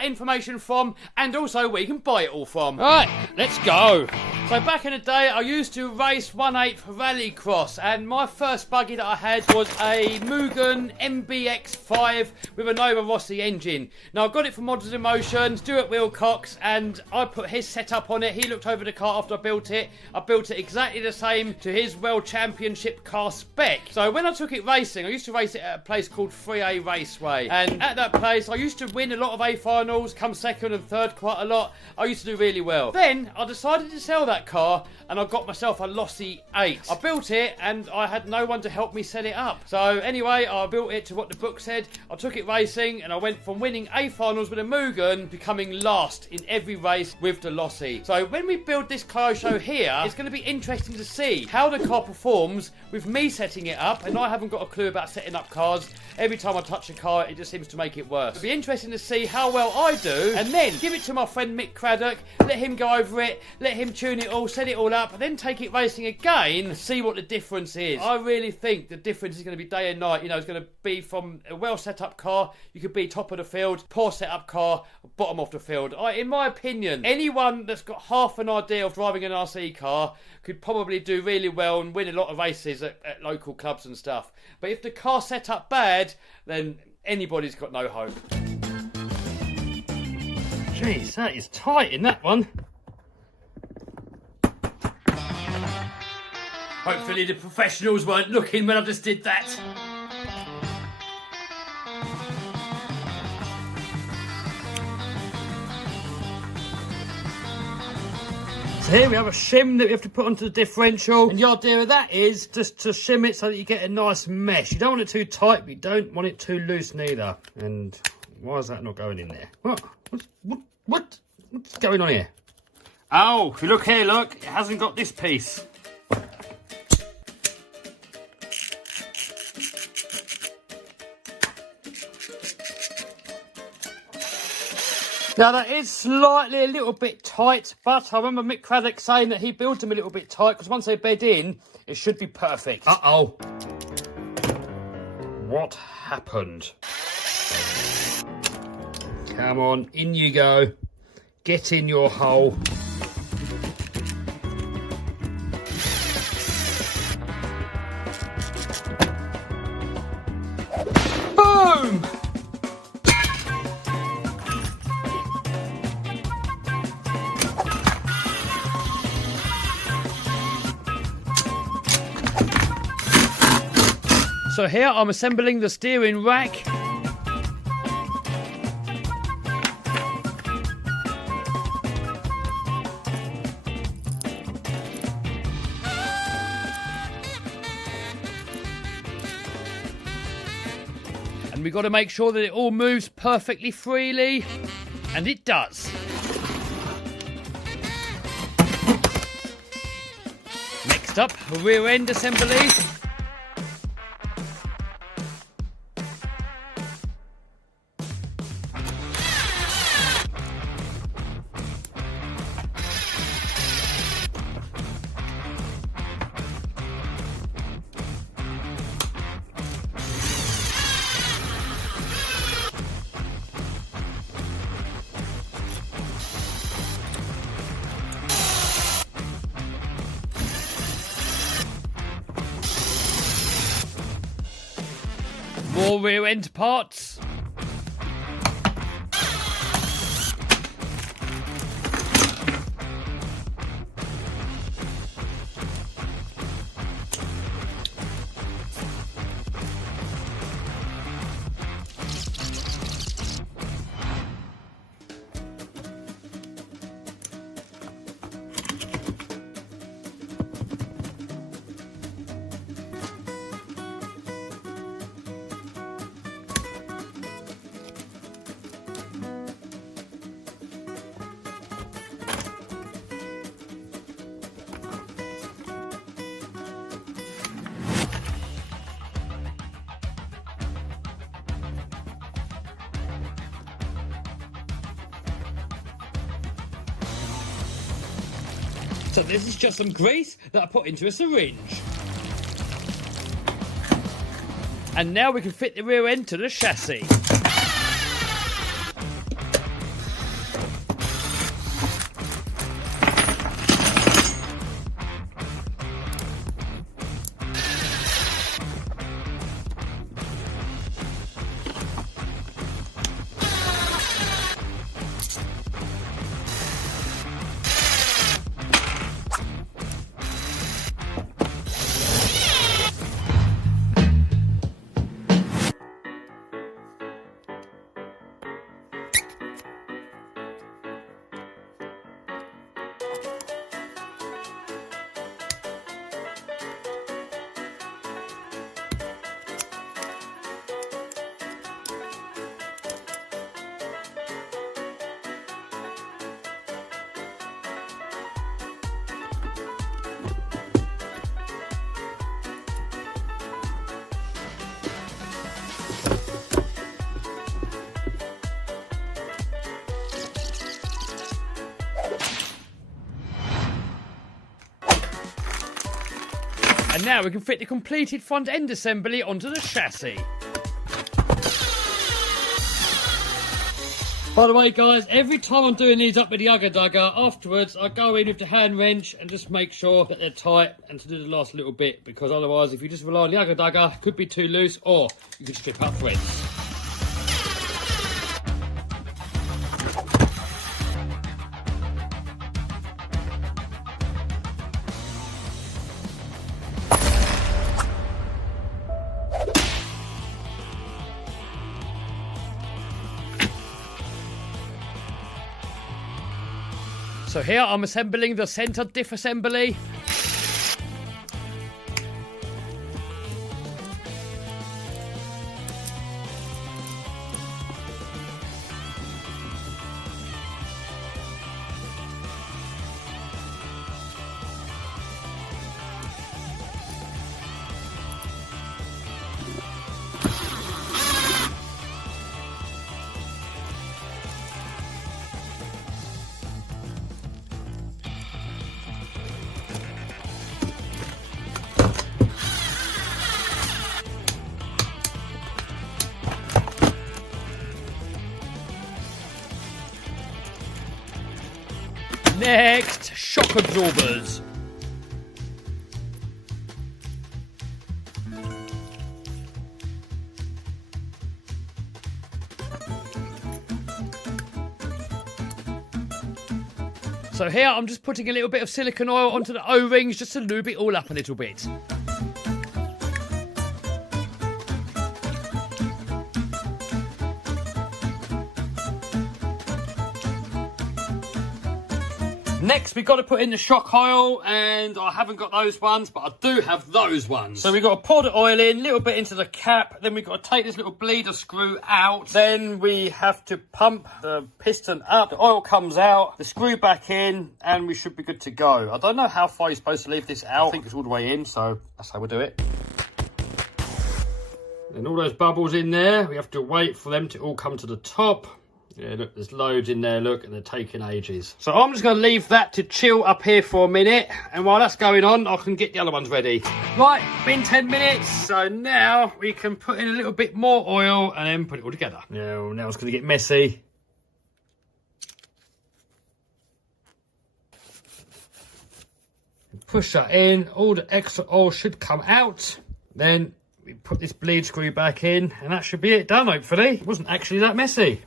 that information from, and also where you can buy it all from. Right, let's go. So back in the day, I used to race 1/8 rallycross, and my first buggy that I had was a Mugen MBX5 with a Nova Rossi engine. Now I got it from Modded Emotion, Stuart Wilcox, and I put his setup on it. He looked over the car after I built it. I built it exactly the same to his World Championship car spec. So when I took it racing, I used to race it at a place called 3A Raceway, and at that place I used to win a lot of A finals, come second and third quite a lot. I used to do really well. Then I decided to sell that car, and I got myself a Lossy 8. I built it and I had no one to help me set it up. So anyway, I built it to what the book said. I took it racing, and I went from winning A finals with a Mugen, becoming last in every race with the Lossy. So when we build this car show here, it's going to be interesting to see how the car performs with me setting it up, and I haven't got a clue about setting up cars. Every time I touch a car, it just seems to make it worse. It'll be interesting to see how well I do, and then give it to my friend Mick Craddock, let him go over it, let him tune it all, set it all up, and then take it racing again, see what the difference is. I really think the difference is going to be day and night. You know, it's going to be from a well set up car, you could be top of the field, poor set up car, bottom of the field. In my opinion, anyone that's got half an idea of driving an RC car could probably do really well and win a lot of races at local clubs and stuff. But if the car's set up bad, then anybody's got no hope. Jeez, that is tight in that one. Hopefully the professionals weren't looking when I just did that. So here we have a shim that we have to put onto the differential, and the idea of that is just to shim it so that you get a nice mesh. You don't want it too tight, but you don't want it too loose neither. And why is that not going in there? What's going on here? Oh, if you look here, look, it hasn't got this piece. Now that is slightly a little bit tight, but I remember Mick Craddock saying that he built them a little bit tight, because once they bed in, it should be perfect. Uh-oh. What happened? Come on, in you go. Get in your hole. Boom! So here I'm assembling the steering rack. And we've got to make sure that it all moves perfectly freely, and it does. Next up, rear end assembly. More rear end parts. So this is just some grease that I put into a syringe. And now we can fit the rear end to the chassis. And now we can fit the completed front end assembly onto the chassis. By the way guys, every time I'm doing these up with the Ugger Dugger, afterwards I go in with the hand wrench and just make sure that they're tight and to do the last little bit, because otherwise if you just rely on the Ugger Dugger, it could be too loose or you could strip up threads. So here I'm assembling the centre diff assembly. Next, shock absorbers. So here I'm just putting a little bit of silicone oil onto the O-rings just to lube it all up a little bit. Next, we've got to put in the shock oil, and I haven't got those ones, but I do have those ones. So we've got to pour the oil in, a little bit into the cap, then we've got to take this little bleeder screw out, then we have to pump the piston up, the oil comes out, the screw back in, and we should be good to go. I don't know how far you're supposed to leave this out. I think it's all the way in, so that's how we'll do it. And all those bubbles in there, we have to wait for them to all come to the top. Yeah, look, there's loads in there, look, and they're taking ages. So I'm just going to leave that to chill up here for a minute, and while that's going on, I can get the other ones ready. Right, been 10 minutes, so now we can put in a little bit more oil and then put it all together. Now it's going to get messy. Push that in, all the extra oil should come out. Then we put this bleed screw back in, and that should be it done, hopefully. It wasn't actually that messy.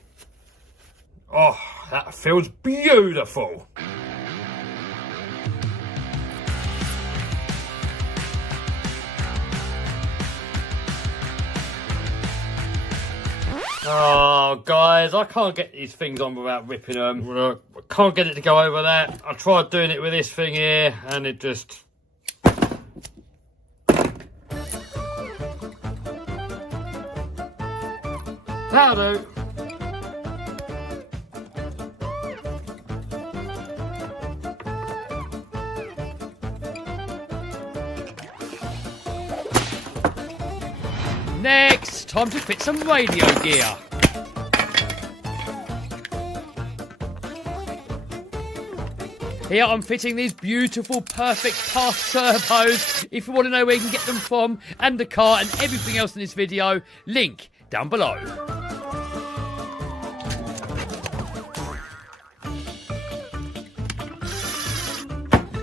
Oh, that feels beautiful. Oh, guys, I can't get these things on without ripping them. Look, I can't get it to go over that. I tried doing it with this thing here, and it just... That'll do. Next, time to fit some radio gear. Here I'm fitting these beautiful, perfect path turbos. If you want to know where you can get them from, and the car and everything else in this video, link down below.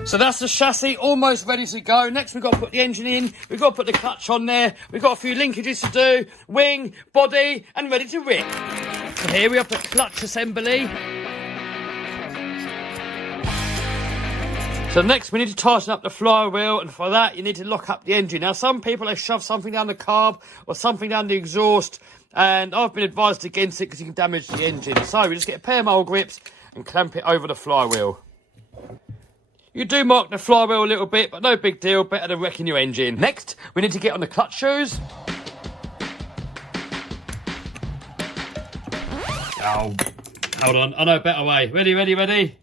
So that's the chassis almost ready to go. Next we've got to put the engine in, we've got to put the clutch on there, we've got a few linkages to do, wing, body, and ready to rip. So here we have the clutch assembly. So next we need to tighten up the flywheel, and for that you need to lock up the engine. Now some people have shoved something down the carb or something down the exhaust, and I've been advised against it because you can damage the engine. So we just get a pair of mole grips and clamp it over the flywheel. You do mark the flywheel a little bit, but no big deal, better than wrecking your engine. Next, we need to get on the clutch shoes. Oh, hold on, I know a better way. Ready, ready, ready?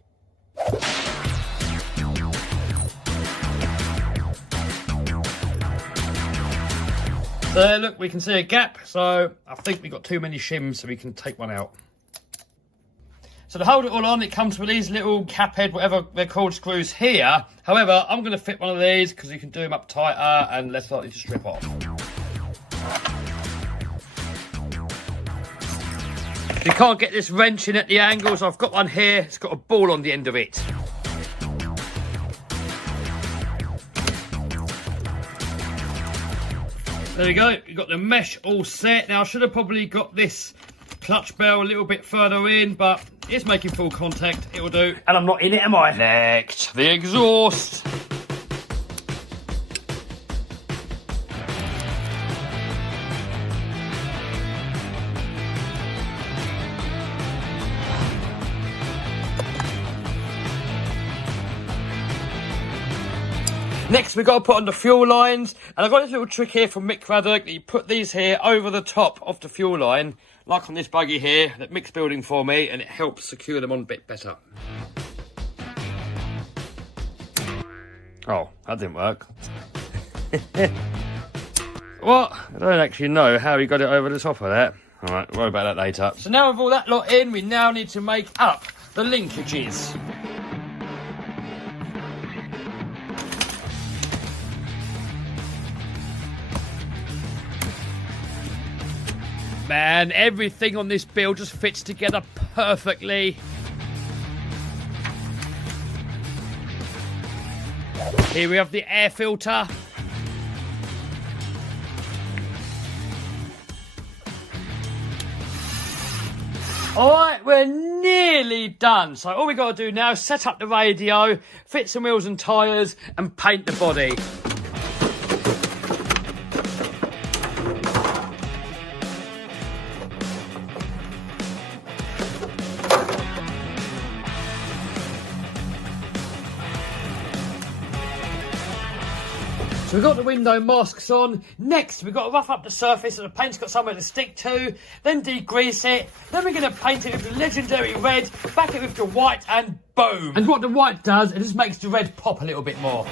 So there, look, we can see a gap, so I think we've got too many shims, so we can take one out. So to hold it all on, it comes with these little cap head, whatever they're called, screws here. However, I'm going to fit one of these because you can do them up tighter and less likely to strip off. If you can't get this wrench in at the angles, I've got one here. It's got a ball on the end of it. There we go, you've got the mesh all set. Now I should have probably got this clutch bell a little bit further in, but it's making full contact, it'll do. And I'm not in it, am I? Next, the exhaust. Next, we've got to put on the fuel lines, and I've got this little trick here from Mick Craddock. You put these here over the top of the fuel line, like on this buggy here that Mick's building for me, and it helps secure them on a bit better. Oh, that didn't work. What? I don't actually know how he got it over the top of that. All right, worry about that later. So now with all that lot in, we now need to make up the linkages. Man, everything on this build just fits together perfectly. Here we have the air filter. Alright, we're nearly done. So all we got to do now is set up the radio, fit some wheels and tyres, and paint the body. So we've got the window masks on. Next, we've got to rough up the surface so the paint's got somewhere to stick to, then degrease it. Then we're going to paint it with the legendary red, back it with the white, and boom. And what the white does, it just makes the red pop a little bit more.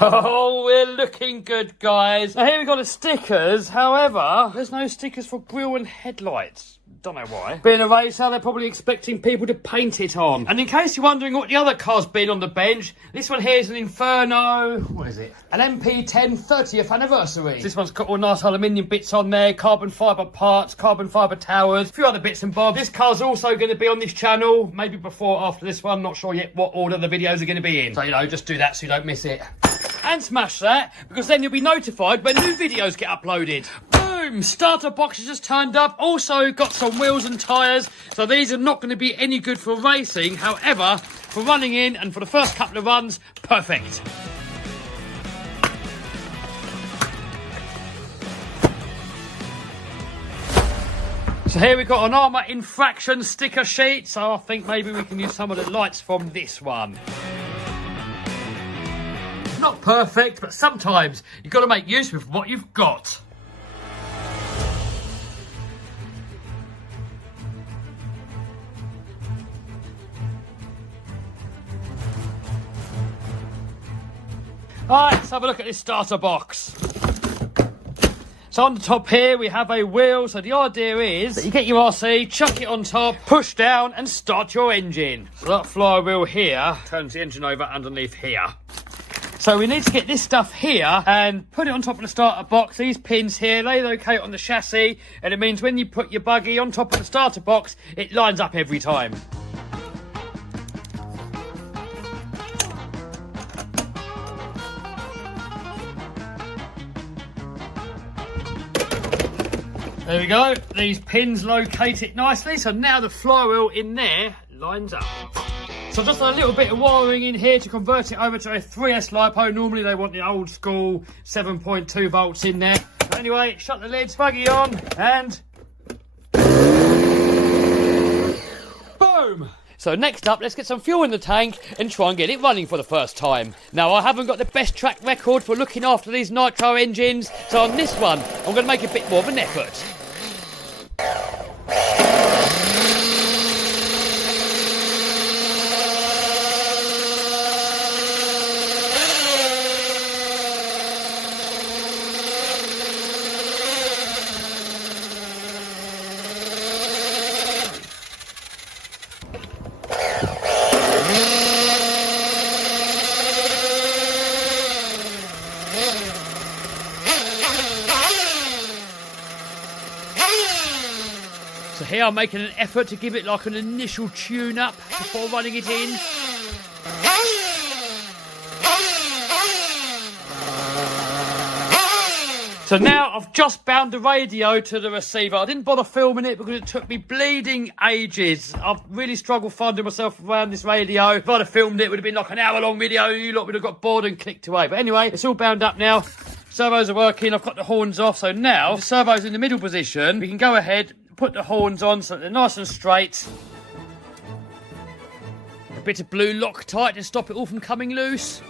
Oh, we're looking good, guys. Now here we've got the stickers. However, there's no stickers for grille and headlights. Don't know why. Being a racer, they're probably expecting people to paint it on. And in case you're wondering what the other car's been on the bench, this one here is an Inferno. What is it? An MP10 30th anniversary. This one's got all nice aluminium bits on there, carbon fibre parts, carbon fibre towers, a few other bits and bobs. This car's also going to be on this channel, maybe before or after this one. Not sure yet what order the videos are going to be in. So, you know, just do that so you don't miss it. And smash that, because then you'll be notified when new videos get uploaded. Boom! Starter box has just turned up. Also got some wheels and tyres. So these are not going to be any good for racing. However, for running in and for the first couple of runs, perfect. So here we've got an armour infraction sticker sheet. So I think maybe we can use some of the lights from this one. Not perfect, but sometimes you've got to make use of what you've got. Alright, let's have a look at this starter box. So on the top here we have a wheel. So the idea is that you get your RC, chuck it on top, push down and start your engine. So that flywheel here turns the engine over underneath here. So we need to get this stuff here and put it on top of the starter box. These pins here, they locate on the chassis, and it means when you put your buggy on top of the starter box, it lines up every time. There we go, these pins locate it nicely, so now the flywheel in there lines up. So just a little bit of wiring in here to convert it over to a 3S LiPo. Normally they want the old school 7.2 volts in there. But anyway, shut the lids, buggy on, and boom! So next up, let's get some fuel in the tank and try and get it running for the first time. Now, I haven't got the best track record for looking after these nitro engines, so on this one, I'm going to make a bit more of an effort. So here I'm making an effort to give it like an initial tune-up before running it in. So now I've just bound the radio to the receiver. I didn't bother filming it because it took me bleeding ages. I've really struggled finding myself around this radio. If I'd have filmed it, it would have been like an hour-long video. You lot would have got bored and clicked away. But anyway, it's all bound up now. Servos are working. I've got the horns off. So now the servo's in the middle position. We can go ahead, put the horns on so they're nice and straight. A bit of blue Loctite to stop it all from coming loose.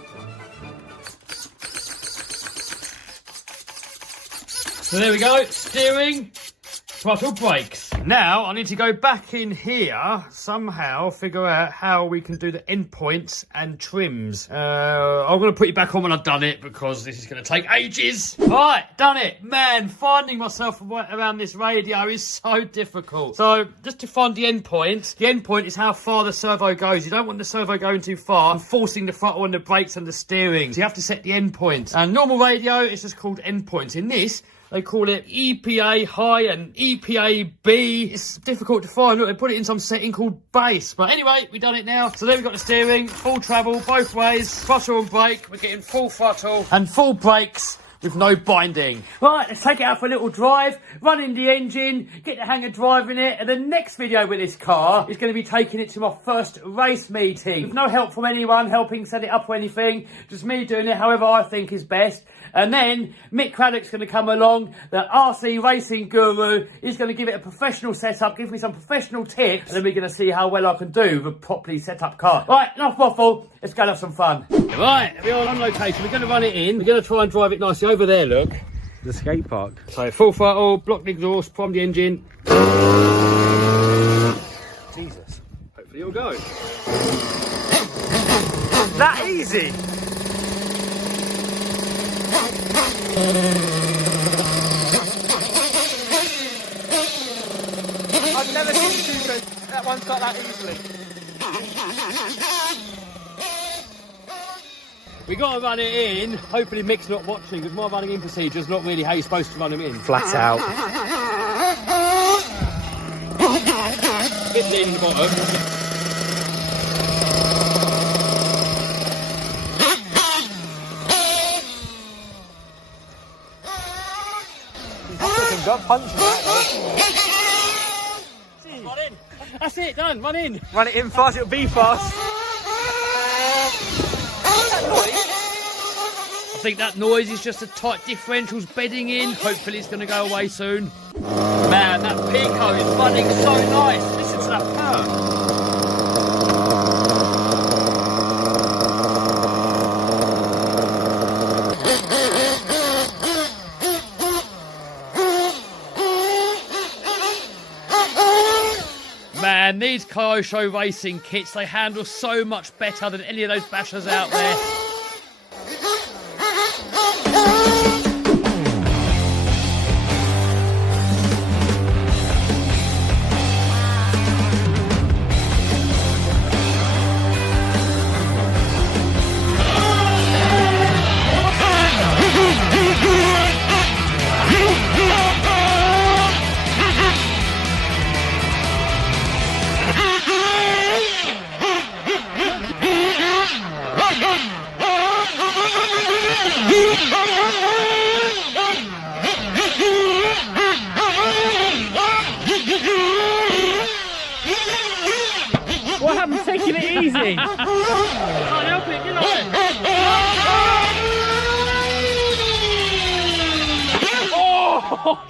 So there we go, steering, throttle, brakes. Now I need to go back in here, somehow figure out how we can do the endpoints and trims. I'm going to put you back on when I've done it because this is going to take ages. Right, done it. Man, finding myself around this radio is so difficult. So just to find the endpoint is how far the servo goes. You don't want the servo going too far and forcing the throttle and the brakes and the steering. So you have to set the endpoint. And normal radio is just called endpoints. In this, they call it EPA high and EPA B. It's difficult to find. Look, they put it in some setting called bass. But anyway, we've done it now. So there we've got the steering, full travel, both ways, throttle and brake. We're getting full throttle and full brakes with no binding. Right, let's take it out for a little drive, run in the engine, get the hang of driving it, and the next video with this car is going to be taking it to my first race meeting. With no help from anyone helping set it up or anything, just me doing it however I think is best. And then Mick Craddock's going to come along, the RC racing guru. He's going to give it a professional setup, give me some professional tips, and then we're going to see how well I can do with a properly set up car. Right, enough waffle, let's go and have some fun. Right, we're on location, we're going to run it in, we're going to try and drive it nicely over there, look. The skate park. So full throttle, block the exhaust, prime the engine. Jesus. Hopefully it'll go. That easy? I've never seen two that one start that easily. We got to run it in. Hopefully Mick's not watching because my running in procedure is not really how you're supposed to run them in. Flat out. Get in the bottom. Got punching that though. Run in. That's it, done. Run in. Run it in fast, it'll be fast. I think that noise is just the tight differentials bedding in. Hopefully it's going to go away soon. Man, that Pico is running so nice. Listen to that purr. Man, these Kyosho racing kits, they handle so much better than any of those bashers out there. What happened? Taking it easy. Can't help it, can I? Oh!